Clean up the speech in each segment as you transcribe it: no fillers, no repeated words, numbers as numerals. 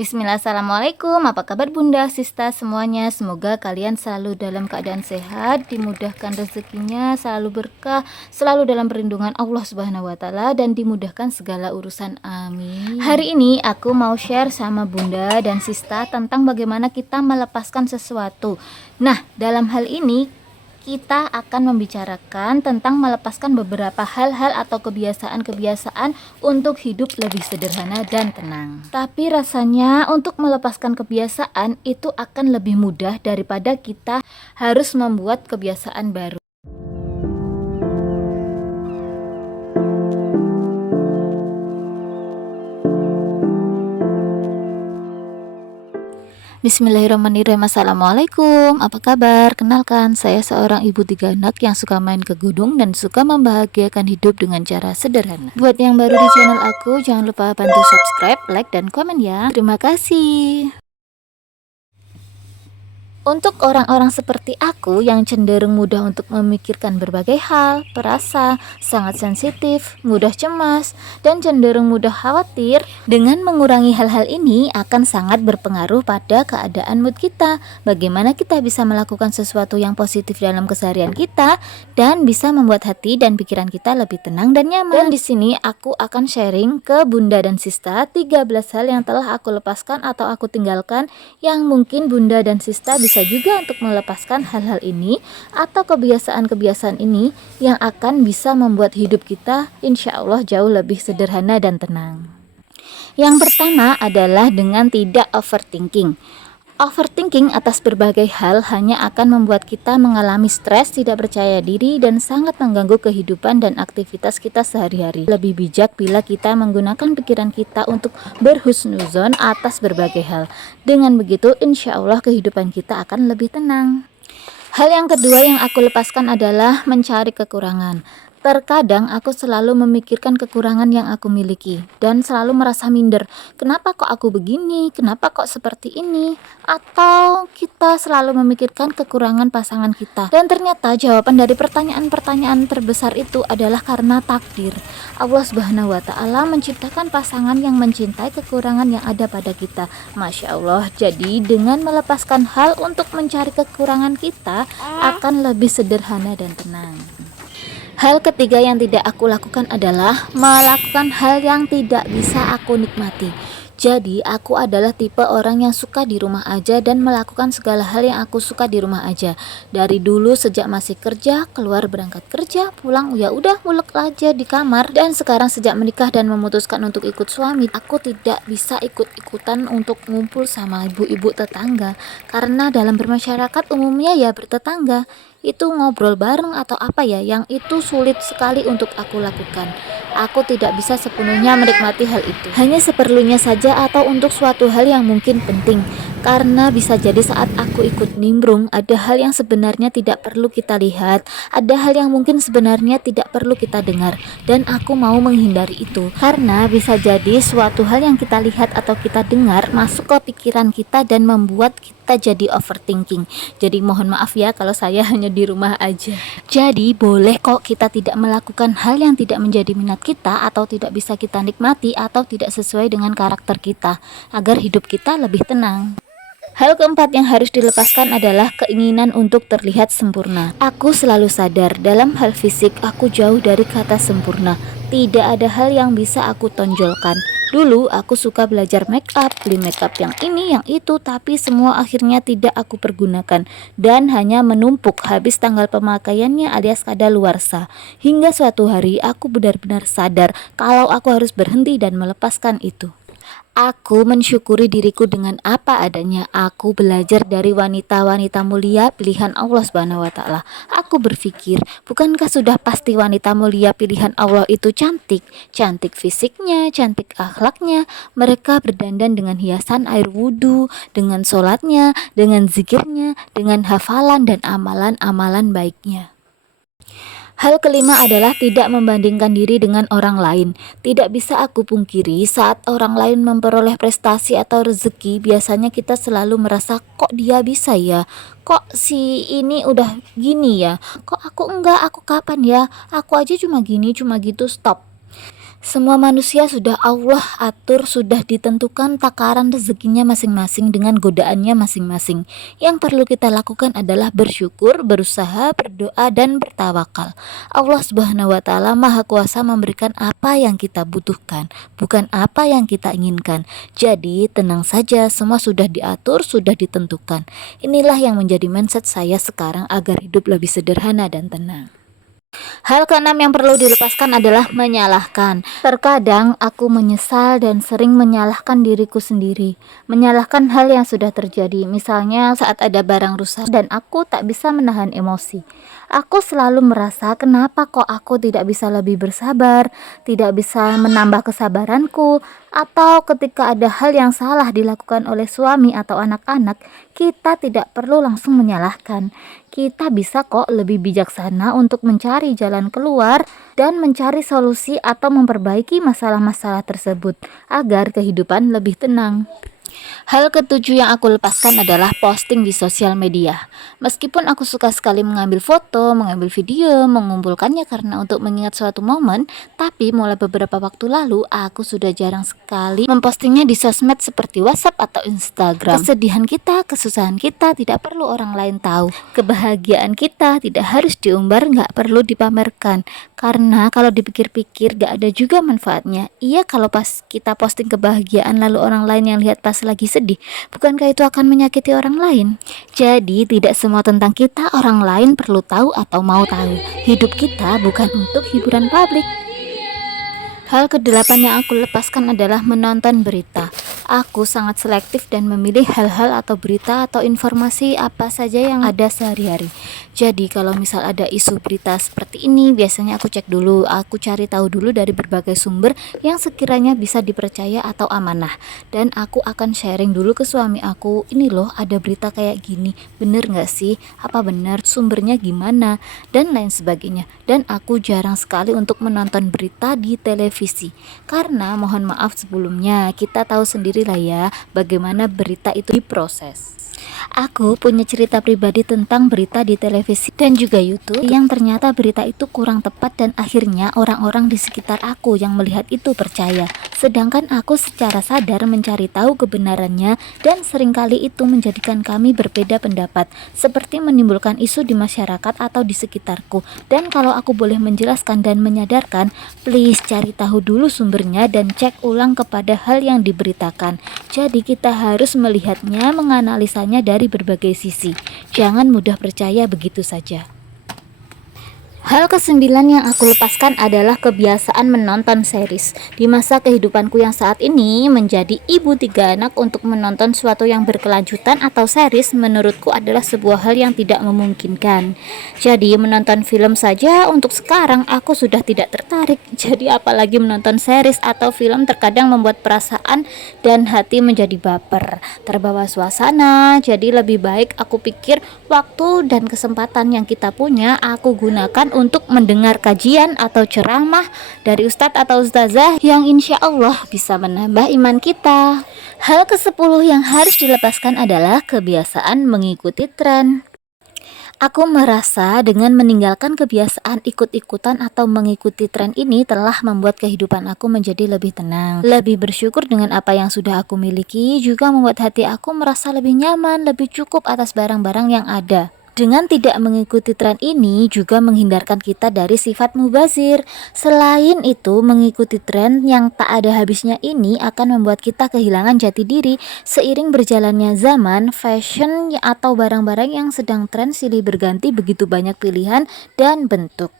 Bismillah, assalamualaikum. Apa kabar Bunda, Sista semuanya? Semoga kalian selalu dalam keadaan sehat, dimudahkan rezekinya, selalu berkah, selalu dalam perlindungan Allah Subhanahu wa Ta'ala, dan dimudahkan segala urusan. Amin. Hari ini aku mau share sama Bunda dan Sista tentang bagaimana kita melepaskan sesuatu. Nah, dalam hal ini kita akan membicarakan tentang melepaskan beberapa hal-hal atau kebiasaan-kebiasaan untuk hidup lebih sederhana dan tenang. Tapi rasanya untuk melepaskan kebiasaan itu akan lebih mudah daripada kita harus membuat kebiasaan baru. Bismillahirrahmanirrahim. Assalamualaikum, apa kabar? Kenalkan, saya seorang ibu 3 anak yang suka main ke gunung dan suka membahagiakan hidup dengan cara sederhana. Buat yang baru di channel aku, jangan lupa bantu subscribe, like, dan komen ya. Terima kasih. Untuk orang-orang seperti aku yang cenderung mudah untuk memikirkan berbagai hal, perasa, sangat sensitif, mudah cemas, dan cenderung mudah khawatir, dengan mengurangi hal-hal ini akan sangat berpengaruh pada keadaan mood kita. Bagaimana kita bisa melakukan sesuatu yang positif dalam keseharian kita dan bisa membuat hati dan pikiran kita lebih tenang dan nyaman. Dan di sini aku akan sharing ke Bunda dan Sista 13 hal yang telah aku lepaskan atau aku tinggalkan yang mungkin Bunda dan Sista bisa juga untuk melepaskan hal-hal ini atau kebiasaan-kebiasaan ini yang akan bisa membuat hidup kita insya Allah jauh lebih sederhana dan tenang. Yang pertama adalah dengan tidak overthinking. Overthinking atas berbagai hal hanya akan membuat kita mengalami stres, tidak percaya diri, dan sangat mengganggu kehidupan dan aktivitas kita sehari-hari. Lebih bijak bila kita menggunakan pikiran kita untuk berhusnuzon atas berbagai hal. Dengan begitu, insya Allah kehidupan kita akan lebih tenang. Hal yang kedua yang aku lepaskan adalah mencari kekurangan. Terkadang aku selalu memikirkan kekurangan yang aku miliki dan selalu merasa minder. Kenapa kok aku begini? Kenapa kok seperti ini? Atau kita selalu memikirkan kekurangan pasangan kita. Dan ternyata jawaban dari pertanyaan-pertanyaan terbesar itu adalah karena takdir. Allah Subhanahu wa Ta'ala menciptakan pasangan yang mencintai kekurangan yang ada pada kita. Masya Allah. Jadi dengan melepaskan hal untuk mencari kekurangan kita akan lebih sederhana dan tenang. Hal ketiga yang tidak aku lakukan adalah melakukan hal yang tidak bisa aku nikmati. Jadi aku adalah tipe orang yang suka di rumah aja dan melakukan segala hal yang aku suka di rumah aja. Dari dulu sejak masih kerja, keluar berangkat kerja, pulang ya udah mulek aja di kamar. Dan sekarang sejak menikah dan memutuskan untuk ikut suami, aku tidak bisa ikut-ikutan untuk ngumpul sama ibu-ibu tetangga. Karena dalam bermasyarakat umumnya ya bertetangga. Itu ngobrol bareng atau apa ya, yang itu sulit sekali untuk aku lakukan. Aku tidak bisa sepenuhnya menikmati hal itu, hanya seperlunya saja atau untuk suatu hal yang mungkin penting. Karena bisa jadi saat aku ikut nimbrung, ada hal yang sebenarnya tidak perlu kita lihat, ada hal yang mungkin sebenarnya tidak perlu kita dengar, dan aku mau menghindari itu. Karena bisa jadi suatu hal yang kita lihat atau kita dengar masuk ke pikiran kita dan membuat kita jadi overthinking. Jadi mohon maaf ya kalau saya hanya di rumah aja. Jadi boleh kok kita tidak melakukan hal yang tidak menjadi minat kita atau tidak bisa kita nikmati atau tidak sesuai dengan karakter kita, agar hidup kita lebih tenang. Hal keempat yang harus dilepaskan adalah keinginan untuk terlihat sempurna. Aku selalu sadar dalam hal fisik aku jauh dari kata sempurna. Tidak ada hal yang bisa aku tonjolkan. Dulu aku suka belajar make up, beli make up yang ini yang itu, tapi semua akhirnya tidak aku pergunakan dan hanya menumpuk habis tanggal pemakaiannya alias kadaluarsa. Hingga suatu hari aku benar-benar sadar kalau aku harus berhenti dan melepaskan itu. Aku mensyukuri diriku dengan apa adanya. Aku belajar dari wanita-wanita mulia pilihan Allah Subhanahu wa Ta'ala. Aku berpikir, bukankah sudah pasti wanita mulia pilihan Allah itu cantik? Cantik fisiknya, cantik akhlaknya. Mereka berdandan dengan hiasan air wudhu, dengan sholatnya, dengan zikirnya, dengan hafalan dan amalan-amalan baiknya. Hal kelima adalah tidak membandingkan diri dengan orang lain. Tidak bisa aku pungkiri saat orang lain memperoleh prestasi atau rezeki, biasanya kita selalu merasa kok dia bisa ya, kok si ini udah gini ya, kok aku enggak, aku kapan ya, aku aja cuma gini, cuma gitu, stop. Semua manusia sudah Allah atur, sudah ditentukan takaran rezekinya masing-masing dengan godaannya masing-masing. Yang perlu kita lakukan adalah bersyukur, berusaha, berdoa, dan bertawakal. Allah Subhanahu wa Ta'ala Maha Kuasa memberikan apa yang kita butuhkan, bukan apa yang kita inginkan. Jadi, tenang saja, semua sudah diatur, sudah ditentukan. Inilah yang menjadi mindset saya sekarang agar hidup lebih sederhana dan tenang. Hal keenam yang perlu dilepaskan adalah menyalahkan. Terkadang aku menyesal dan sering menyalahkan diriku sendiri. Menyalahkan hal yang sudah terjadi. Misalnya saat ada barang rusak dan aku tak bisa menahan emosi. Aku selalu merasa kenapa kok aku tidak bisa lebih bersabar, tidak bisa menambah kesabaranku, atau ketika ada hal yang salah dilakukan oleh suami atau anak-anak, kita tidak perlu langsung menyalahkan. Kita bisa kok lebih bijaksana untuk mencari jalan keluar dan mencari solusi atau memperbaiki masalah-masalah tersebut agar kehidupan lebih tenang. Hal ketujuh yang aku lepaskan adalah posting di sosial media. Meskipun aku suka sekali mengambil foto, mengambil video, mengumpulkannya karena untuk mengingat suatu momen, tapi mulai beberapa waktu lalu aku sudah jarang sekali mempostingnya di sosmed seperti WhatsApp atau Instagram. Kesedihan kita, kesusahan kita tidak perlu orang lain tahu. Kebahagiaan kita tidak harus diumbar, nggak perlu dipamerkan. Karena kalau dipikir-pikir gak ada juga manfaatnya. Iya, kalau pas kita posting kebahagiaan lalu orang lain yang lihat pas lagi sedih, bukankah itu akan menyakiti orang lain? Jadi tidak semua tentang kita orang lain perlu tahu atau mau tahu. Hidup kita bukan untuk hiburan publik. Hal kedelapan yang aku lepaskan adalah menonton berita. Aku sangat selektif dan memilih hal-hal atau berita atau informasi apa saja yang ada sehari-hari. Jadi kalau misal ada isu berita seperti ini, biasanya aku cek dulu, aku cari tahu dulu dari berbagai sumber yang sekiranya bisa dipercaya atau amanah. Dan aku akan sharing dulu ke suami aku, ini loh ada berita kayak gini, bener gak sih? Apa benar? Sumbernya gimana? Dan lain sebagainya. Dan aku jarang sekali untuk menonton berita di televisi. Karena mohon maaf sebelumnya, kita tahu sendiri lah ya bagaimana berita itu diproses. Aku punya cerita pribadi tentang berita di televisi dan juga YouTube yang ternyata berita itu kurang tepat dan akhirnya orang-orang di sekitar aku yang melihat itu percaya. Sedangkan aku secara sadar mencari tahu kebenarannya dan seringkali itu menjadikan kami berbeda pendapat, seperti menimbulkan isu di masyarakat atau di sekitarku. Dan kalau aku boleh menjelaskan dan menyadarkan, please cari tahu dulu sumbernya dan cek ulang kepada hal yang diberitakan. Jadi kita harus melihatnya, menganalisanya dari berbagai sisi. Jangan mudah percaya begitu saja. Hal kesembilan yang aku lepaskan adalah kebiasaan menonton series. Di masa kehidupanku yang saat ini menjadi ibu 3 anak, untuk menonton suatu yang berkelanjutan atau series menurutku adalah sebuah hal yang tidak memungkinkan. Jadi menonton film saja untuk sekarang aku sudah tidak tertarik. Jadi apalagi menonton series atau film, terkadang membuat perasaan dan hati menjadi baper, terbawa suasana. Jadi lebih baik aku pikir waktu dan kesempatan yang kita punya aku gunakan untuk mendengar kajian atau ceramah dari ustadz atau ustazah yang insya Allah bisa menambah iman kita. Hal ke-10 yang harus dilepaskan adalah kebiasaan mengikuti tren. Aku merasa dengan meninggalkan kebiasaan ikut-ikutan atau mengikuti tren ini telah membuat kehidupan aku menjadi lebih tenang, lebih bersyukur dengan apa yang sudah aku miliki, juga membuat hati aku merasa lebih nyaman, lebih cukup atas barang-barang yang ada. Dengan tidak mengikuti tren ini juga menghindarkan kita dari sifat mubazir. Selain itu, mengikuti tren yang tak ada habisnya ini akan membuat kita kehilangan jati diri. Seiring berjalannya zaman, fashion atau barang-barang yang sedang tren silih berganti, begitu banyak pilihan dan bentuk.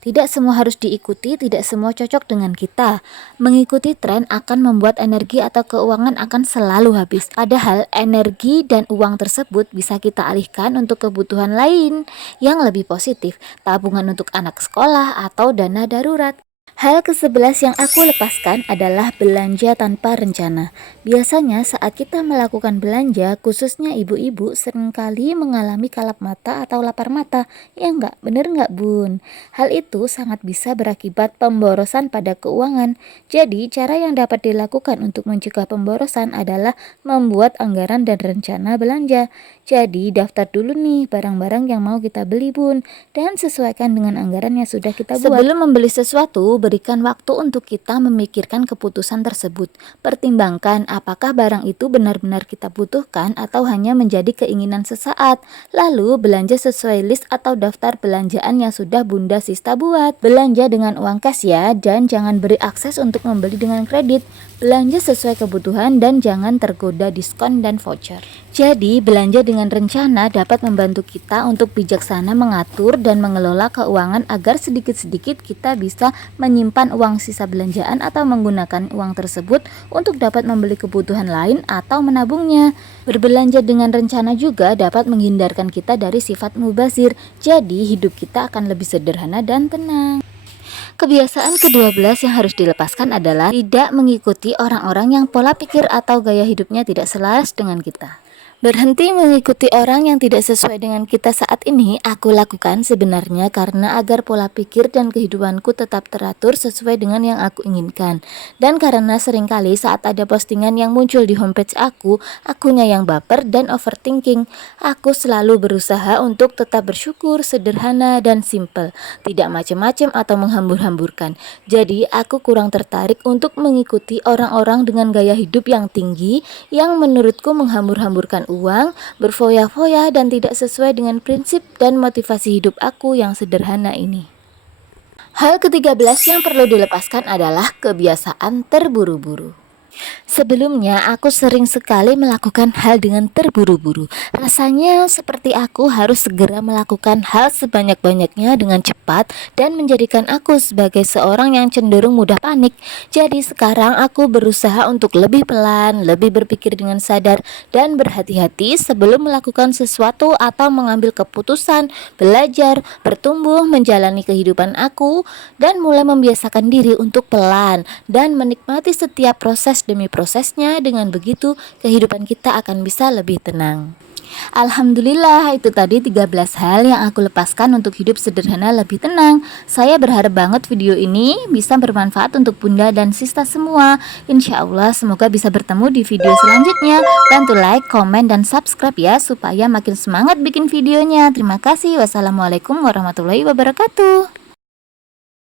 Tidak semua harus diikuti, tidak semua cocok dengan kita. Mengikuti tren akan membuat energi atau keuangan akan selalu habis. Padahal energi dan uang tersebut bisa kita alihkan untuk kebutuhan lain yang lebih positif, tabungan untuk anak sekolah atau dana darurat. Hal ke-11 yang aku lepaskan adalah belanja tanpa rencana. Biasanya saat kita melakukan belanja, khususnya ibu-ibu, seringkali mengalami kalap mata atau lapar mata. Ya enggak? Bener enggak, Bun? Hal itu sangat bisa berakibat pemborosan pada keuangan. Jadi cara yang dapat dilakukan untuk mencegah pemborosan adalah membuat anggaran dan rencana belanja. Jadi daftar dulu nih barang-barang yang mau kita beli, Bun, dan sesuaikan dengan anggaran yang sudah kita buat. Sebelum membeli sesuatu, berikan waktu untuk kita memikirkan keputusan tersebut. Pertimbangkan apakah barang itu benar-benar kita butuhkan atau hanya menjadi keinginan sesaat. Lalu belanja sesuai list atau daftar belanjaan yang sudah Bunda Sista buat. Belanja dengan uang cash ya, dan jangan beri akses untuk membeli dengan kredit. Belanja sesuai kebutuhan dan jangan tergoda diskon dan voucher. Jadi, belanja dengan rencana dapat membantu kita untuk bijaksana mengatur dan mengelola keuangan agar sedikit-sedikit kita bisa menyimpan uang sisa belanjaan atau menggunakan uang tersebut untuk dapat membeli kebutuhan lain atau menabungnya. Berbelanja dengan rencana juga dapat menghindarkan kita dari sifat mubazir. Jadi, hidup kita akan lebih sederhana dan tenang. Kebiasaan ke-12 yang harus dilepaskan adalah tidak mengikuti orang-orang yang pola pikir atau gaya hidupnya tidak selaras dengan kita. Berhenti mengikuti orang yang tidak sesuai dengan kita saat ini aku lakukan sebenarnya karena agar pola pikir dan kehidupanku tetap teratur sesuai dengan yang aku inginkan. Dan karena seringkali saat ada postingan yang muncul di homepage akunya yang baper dan overthinking. Aku selalu berusaha untuk tetap bersyukur, sederhana dan simple, tidak macam-macam atau menghambur-hamburkan. Jadi aku kurang tertarik untuk mengikuti orang-orang dengan gaya hidup yang tinggi yang menurutku menghambur-hamburkan uang, berfoya-foya dan tidak sesuai dengan prinsip dan motivasi hidup aku yang sederhana ini. Hal ke-13 yang perlu dilepaskan adalah kebiasaan terburu-buru. Sebelumnya aku sering sekali melakukan hal dengan terburu-buru. Rasanya seperti aku harus segera melakukan hal sebanyak-banyaknya dengan cepat dan menjadikan aku sebagai seorang yang cenderung mudah panik. Jadi sekarang aku berusaha untuk lebih pelan, lebih berpikir dengan sadar dan berhati-hati sebelum melakukan sesuatu atau mengambil keputusan, belajar, bertumbuh, menjalani kehidupan aku dan mulai membiasakan diri untuk pelan dan menikmati setiap proses demi prosesnya. Dengan begitu kehidupan kita akan bisa lebih tenang. Alhamdulillah, itu tadi 13 hal yang aku lepaskan untuk hidup sederhana lebih tenang. Saya berharap banget video ini bisa bermanfaat untuk Bunda dan Sista semua. Insya Allah semoga bisa bertemu di video selanjutnya. Bantu like, komen, dan subscribe ya supaya makin semangat bikin videonya. Terima kasih. Wassalamualaikum warahmatullahi wabarakatuh.